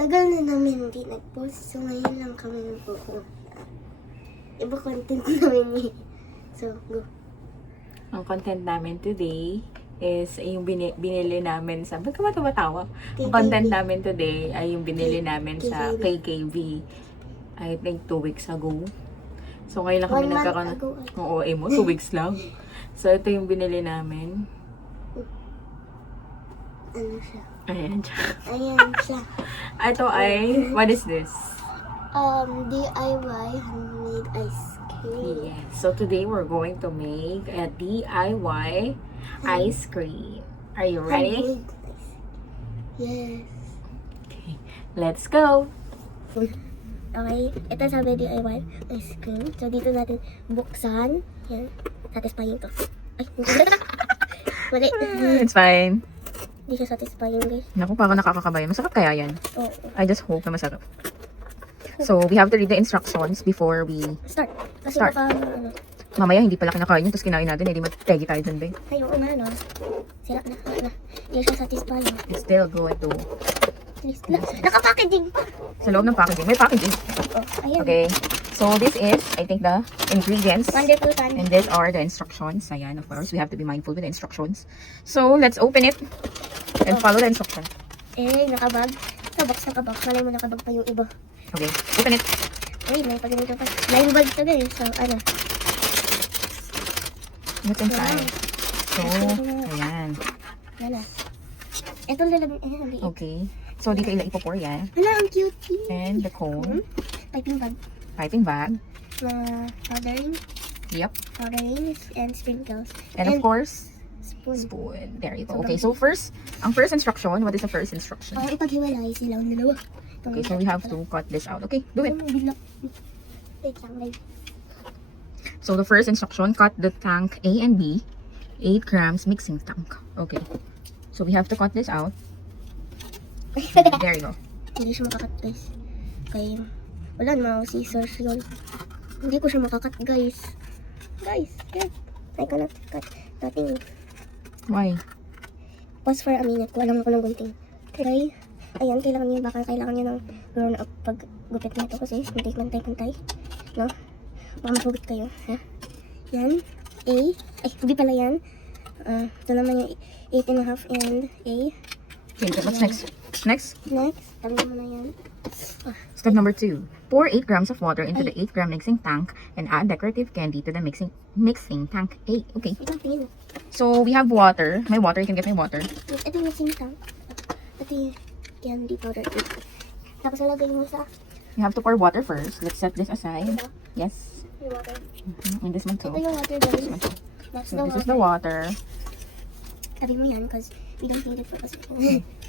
Tagal na namin hindi nag-post. So, ngayon lang kami nag-post. Iba content namin eh. So, go. Ang content namin today is yung binili namin sa... Ba't ka ba tumatawa? Ang content namin today ay yung binili namin sa KKV. I think 2 weeks ago. So, ngayon lang kami 1 month nagkakaroon. ago. Oo, mo, 2 weeks lang. So, ito yung binili namin. Ano siya? Ayan siya. Ayan siya. Ito ay... What is this? DIY handmade ice cream. Yes. So, today we're going to make a DIY ice cream. Are you ready? Handmade ice. Yes. Okay. Let's go! Okay, ito sabi DIY ice cream. So, dito natin buksan. Yan. Satisfying to. Ay, mali. It's fine. Hindi siya satisfying, guys. Naku, parang nakakakabayan. Masarap kaya yan? Oo. I just hope na masarap. So, we have to read the instructions before we... Start. Kasi Start. baka, ano. Mamaya, hindi pala kinakain yun, tapos kinain natin, hindi mategi tayo dun, be. Ay, oo nga, no. Sira na. Hindi siya satisfying. It's still good to... Naka-packaging pa. Sa loob ng packaging. May packaging. Oh, ayan. Okay. So, this is, I think, the ingredients. Wonderful fun. And these are the instructions. Ayan, of course, we have to be mindful with the instructions. So, let's open it and follow the instruction. Eh, nakabag. Nakabox. Malay mo nakabag pa yung iba. Okay, open it. Ay, may pag-ganito pa. Line bag to guys. So, ano. What's inside? So, ayan. Wala. Ito lalagay. Ayan, ang liit. Okay. So, dito ipo-pour yan. Wala, ang cutie. And the cone. Piping bag. Piping bag. Mga powdering. Yep. Powdering and sprinkles. And of course, spoon. spoon. There you go. Okay, so first, ang first instruction, what is the first instruction? Para ipaghiwalay sila ang dalawa. Okay, so we have to cut this out. Okay, do it. Wait lang, guys. So the first instruction, cut the tank A and B, 8 grams mixing tank. Okay, so we have to cut this out. There you go. Hindi siya makakat, guys. Okay. Wala na, scissors yun. Hindi ko siya makakat, guys. Guys, here. I cannot cut nothing. Why? Pause for a minute. Walang gunting. Okay. Ayan, kailangan niyo ng grown up paggupit nito kasi hindi pantay-pantay. No? Baka mapugot kayo. Ha? Yan. A. Ay, hindi pala yan. Ito naman yung 8.5 and A. Okay, so what's next? Next, Next, tanggalin mo na yan. step number 2. Pour 8 grams of water into the 8 gram mixing tank and add decorative candy to the mixing tank A. Okay, Ito ang pin. so we have water. My water, you can get my water. Ito yung mixing tank. Ito yung candy powder. Tapos nalagay mo sa You have to pour water first. Let's set this aside. Yes. yung water. And this one too. Ito yung water, guys. That's So the this is water. the water. Sabi mo yan because we don't need it for us.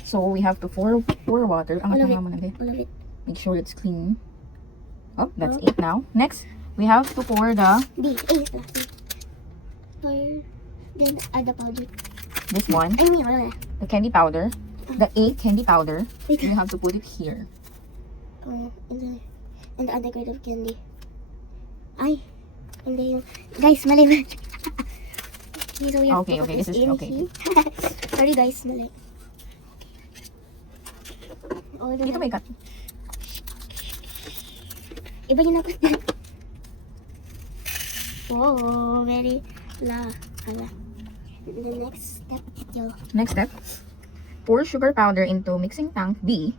So we have to pour water. Ang All of nga it. mo na, be. All of it. Make sure it's clean. Oh, that's it now. Next, we have to pour the B. A. Plastic. Or then add the powder. this one, I mean, wala. the candy powder. The 8 candy powder. Wait. You have to put it here. And the decorative candy. Ay. Hindi yung... Guys, mali ba? Okay, so we have Okay, to put okay, this is in okay. here. Sorry guys, mali. Oh, Dito may cut. Iba yung nakat. Whoa, very hala. The next step, yo. Next step, pour sugar powder into mixing tank B.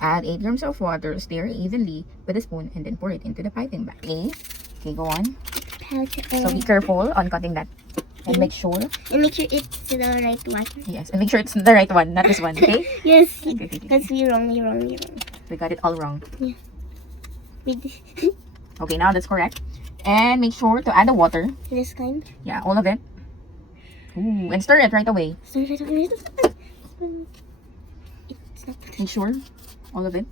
Add 8 grams of water, stir evenly with a spoon, and then pour it into the piping bag. A. Okay, go on. So be careful on cutting that. And make sure, And make sure it's the right one. yes, and make sure it's the right one, not this one, okay? Yes, Okay. because we wrong. We got it all wrong. With this, Okay, now that's correct. And make sure to add the water. this kind. Yeah, all of it. Ooh, and stir it right away. It's not. Make sure, all of it.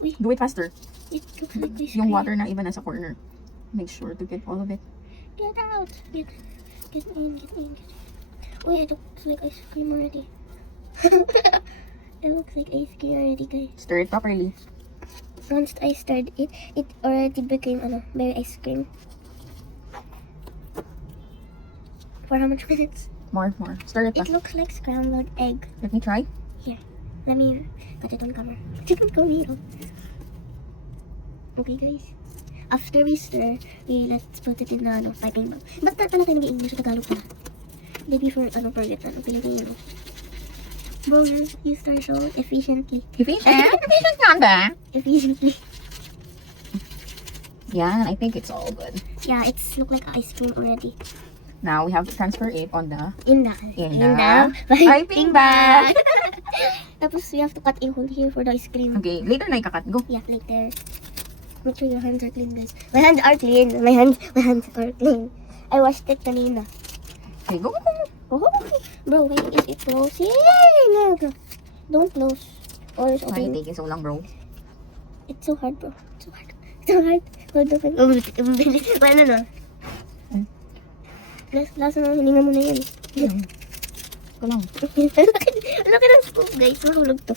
Wait. Do it faster. It looks like this. Yung water na iba nasa corner. Make sure to get all of it. Get out. Get in. Wait, it looks like ice cream already. It looks like ice cream already, guys. Stir it properly. Once I stirred it, it already became berry ice cream. For how much minutes? More. Stir it pa. It looks like scrambled egg. Let me try. Let me cut it on camera. Chicken curry. Okay, guys. After we stir, let's put it in the piping bag. Ba't pala tayo nag-English? Tagalog pala. Maybe for forget Filipino. Bro, you stir so efficiently. Efficient nga ba? Efficiently. Yeah, I think it's all good. Yeah, it's look like ice cream already. Now we have to transfer it on the In the piping bag. Tapos we have to cut a hole here for the ice cream. Okay, later na ikakat. Go. Yeah, later. Make sure your hands are clean, guys. My hands are clean. My hands are clean. I washed it kanina. Okay, go. Oh, bro, wait, is it close? Yay! No, bro. Don't close. Or it's Why open. taking so long, bro? It's so hard, bro. It's so hard. It's so hard. Hold on. Wala na. Lasa na, hininga mo na yan. Ito lang. Ang laki ng scoop, guys. Mahulog to.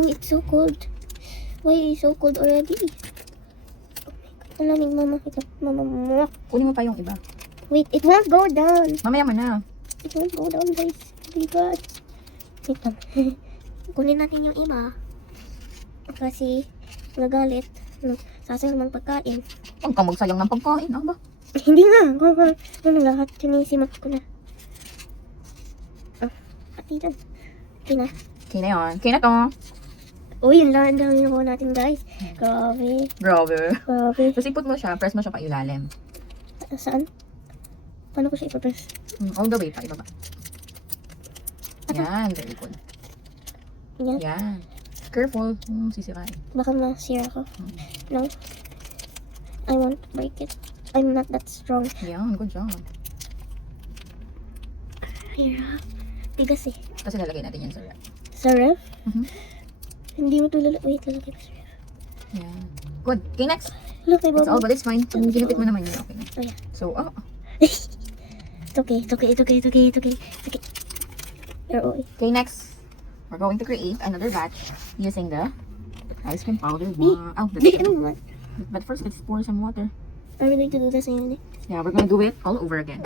Oh, it's so cold. Why is it so cold already? Oh my God. Ang lamig, mama. Mama. Kunin mo pa yung iba. Wait, it won't go down. Mamaya mo na. It won't go down, guys. Oh my God. Wait lang. Kunin natin yung iba. Kasi, nagalit. Sasayang ng pagkain. Huwag kang magsayang ng pagkain. Ano ba? Hindi nga. Ano lahat? Sinisimat ko na. Pati dyan. Okay na. Okay na yun. Okay na to. Oh, yun lang. Ang dami na po natin, guys. Grabe. Grabe. Grabe. Tapos ipot mo siya. Press mo siya pa ilalim. Saan? Paano ko siya ipapress? All the way pa. Ibaba. Yan. Very good. Yan. Yan. Careful. Sisirain. Baka masira ko. No. I won't break it. I'm not that strong. Yan. Good job. Hirap. Tigas eh. Kasi lalagay natin yan sa ref. Sa ref? Mhm. Hindi mo ito Wait, lalagay ko sa ref. Yan. Good. Okay, next. Look, may It's all bubble. good. It's fine. Kung ginupit mo naman yun, okay na. Oh, yeah. So, It's okay. It's okay. It's okay. It's okay. It's okay. It's okay. You're okay. Okay, next. We're going to create another batch using the ice cream powder. Wow. Oh, that's Ano naman? But first, let's pour some water. Are we going to do this again? Yeah, we're gonna do it all over again.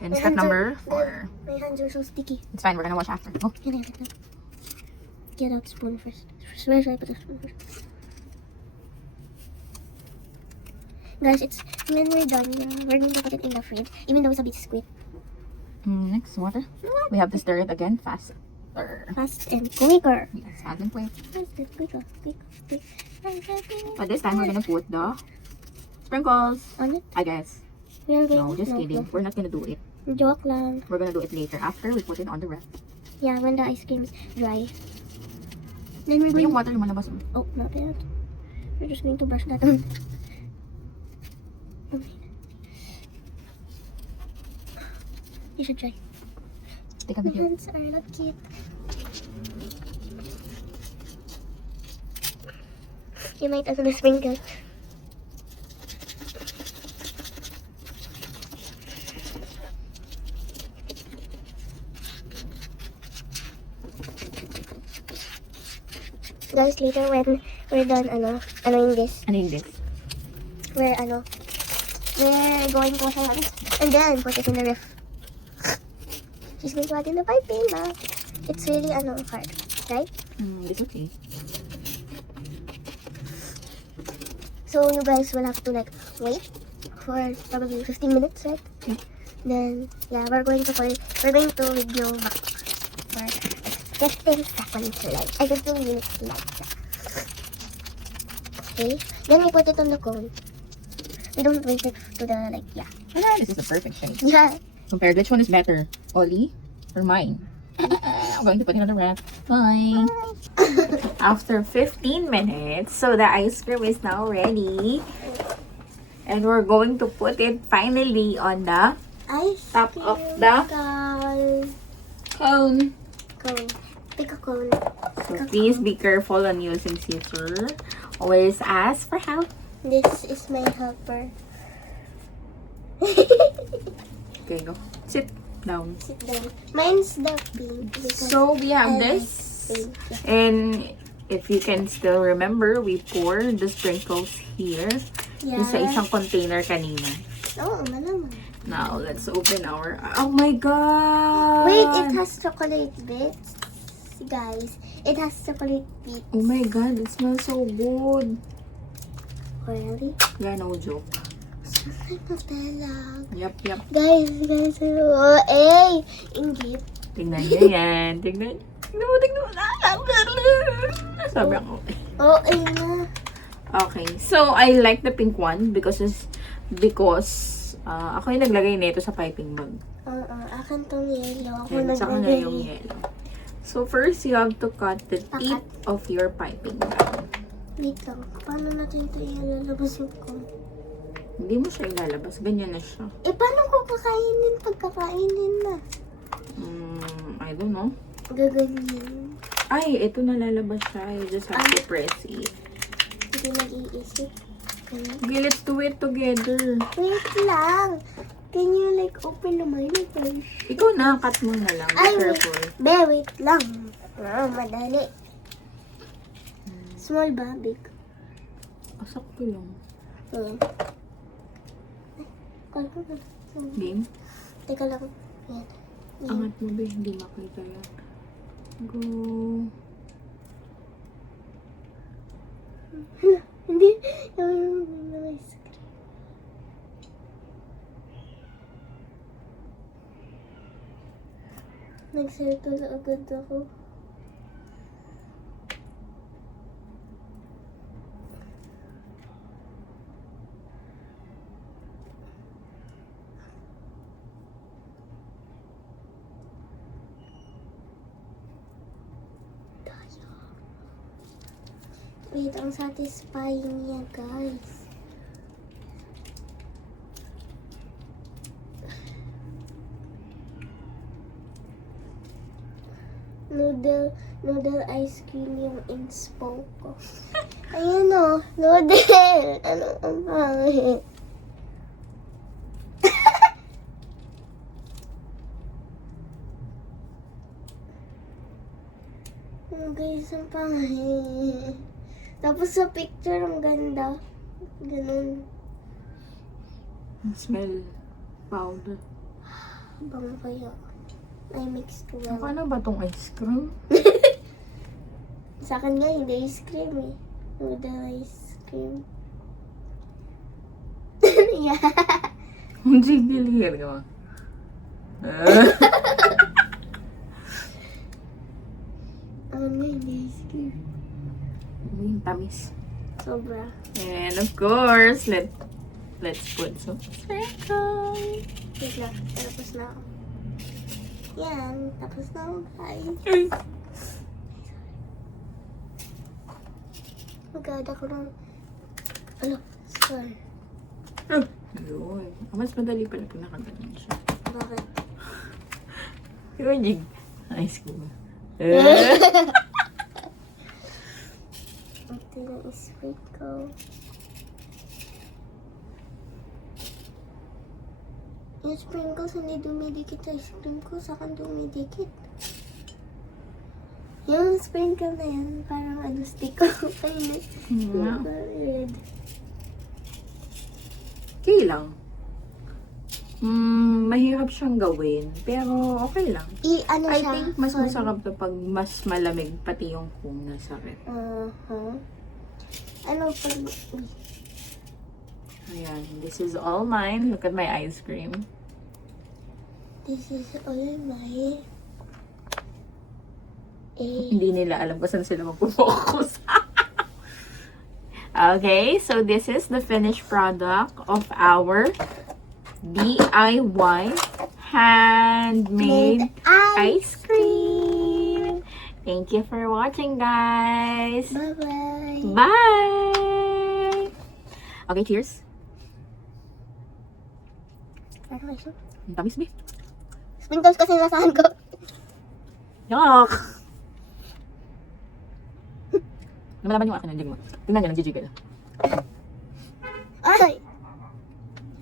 And My step hands number are- 4. My hands are so sticky. It's fine, we're gonna wash after. Oh, Can I get that? Get out spoon first. Where should I put the spoon first? Guys, it's when we're done, we're going to put it in the fridge, even though it's a bit squid. next, water. We have to stir it again faster. Fast and quicker. Yes, fast and quick. Fast and quicker. Quick. But this time, we're gonna put the sprinkles, On it? I guess. We are going No, just kidding. We're not gonna do it. Joke lang. We're gonna do it later after we put it on the ref. Yeah, when the ice cream is dry. Then we're going Yung water lumalabas. Oh, not yet. We're just going to brush that on. Okay. You should try. Take a My video. hands are not cute. You might as well sprinkle. Guys, later when we're done, in this, Ano yung this? we're going to wash our hands and then put it in the ref. She's going to add in the piping bag. It's really hard, right? It's okay. So you guys will have to wait for probably 15 minutes, right? Okay. Then yeah, we're going to video back for 15 seconds like 15 minutes like that. Okay. Then we put it on the cone. We don't wait it to the This is the perfect shape. yeah. Compared, which one is better? Ollie or mine? I'm going to put it on the wrap. Bye. After 15 minutes, so the ice cream is now ready. And we're going to put it finally on the Ice top of the cone. cone. Pick a cone. So please be careful on using scissors. Always ask for help. This is my helper. Okay, go. Sit down. Sit down. Mine's the pink. because So we I have like this. pink. And if you can still remember, we poured the sprinkles here. Yeah. Yung sa isang container kanina. Oo, malaman. Now, let's open our... Oh my God! Wait, it has chocolate bits. Guys, it has chocolate bits. Oh my God, it smells so good. Really? Yeah, no joke. Smells like Nutella. Yep. Guys, oh, hey! Ingit. Tingnan niyo yan. Tingnan mo. Sabi ako. Oh, ayun na. Okay, so I like the pink one because ako yung naglagay nito sa piping bag. Akin tong yellow. Ako And saka nga yung naglagay. yellow. So first, you have to cut the tip of your piping bag. Wait lang. Paano natin ito ilalabas yung ko? Hindi mo siya ilalabas. Ganyan na siya. Paano ko kakainin pagkakainin na? I don't know. Gaganyan. Ay, ito na lalabas siya. You just have to press it. Hindi nag-iisip. Ganyan. Okay, let's do it together. Wait lang. Can you like open naman yung first? Ikaw na, cut mo na lang. Be Ay, careful. wait lang. Madali. Small ba? Big? Sakto lang. Call ko na. Game? Teka lang. Yan. Angat mo ba? Hindi makita yan. Go. Hindi. Nag-circle agad ako. Wait, ang satisfying niya, guys. Noodle ice cream yung inspo ko. Ayun o, noodle. Ano ang pangit? Guys, ang pangit. Tapos sa picture, ang ganda. Ganun. Smell powder. Bang kaya. I mixed well. Paano ba tong ice cream? Sa akin nga, hindi ice cream eh. Noodle ice cream. Yeah. Jiggle here ka ba? Hindi ice cream. Yung tamis. Sobra. And of course, let's put some sprinkles. Wait lang. Tapos na ako. Yan. Tapos na ako, guys. Magkada ko ng... Ano? Sorry. Yun. Mas madali pala pag nakaganon siya. Bakit? Yung jig. Ice cream. Ito na sprinkle. Yung sprinkles hindi dumidikit sa ice cream ko. Sa akin dumidikit. Yung sprinkle na yan, parang ano, stick ko. Ayun. Yeah. Red. Okay lang. Mahirap siyang gawin. Pero okay lang. Ano I siya? think mas Sorry. masarap kapag mas malamig pati yung kung nasa rep. Ano pag... Ayan. This is all mine. Look at my ice cream. This is all my... Hindi nila alam kung saan sila magpo-focus. Okay, so this is the finished product of our DIY handmade ice cream. Thank you for watching, guys. Bye-bye. Bye! Okay, cheers. Ano ba siya? Ang tamis, be. Sprinkles kasi nasahan ko. Yuck! Namalaman yung akin ng jig mo. Tingnan niya, nagjijigil. Ay!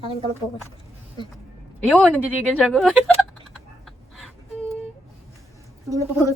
Akin ka mag-focus. Ayun, nagjijigil siya. Hindi na po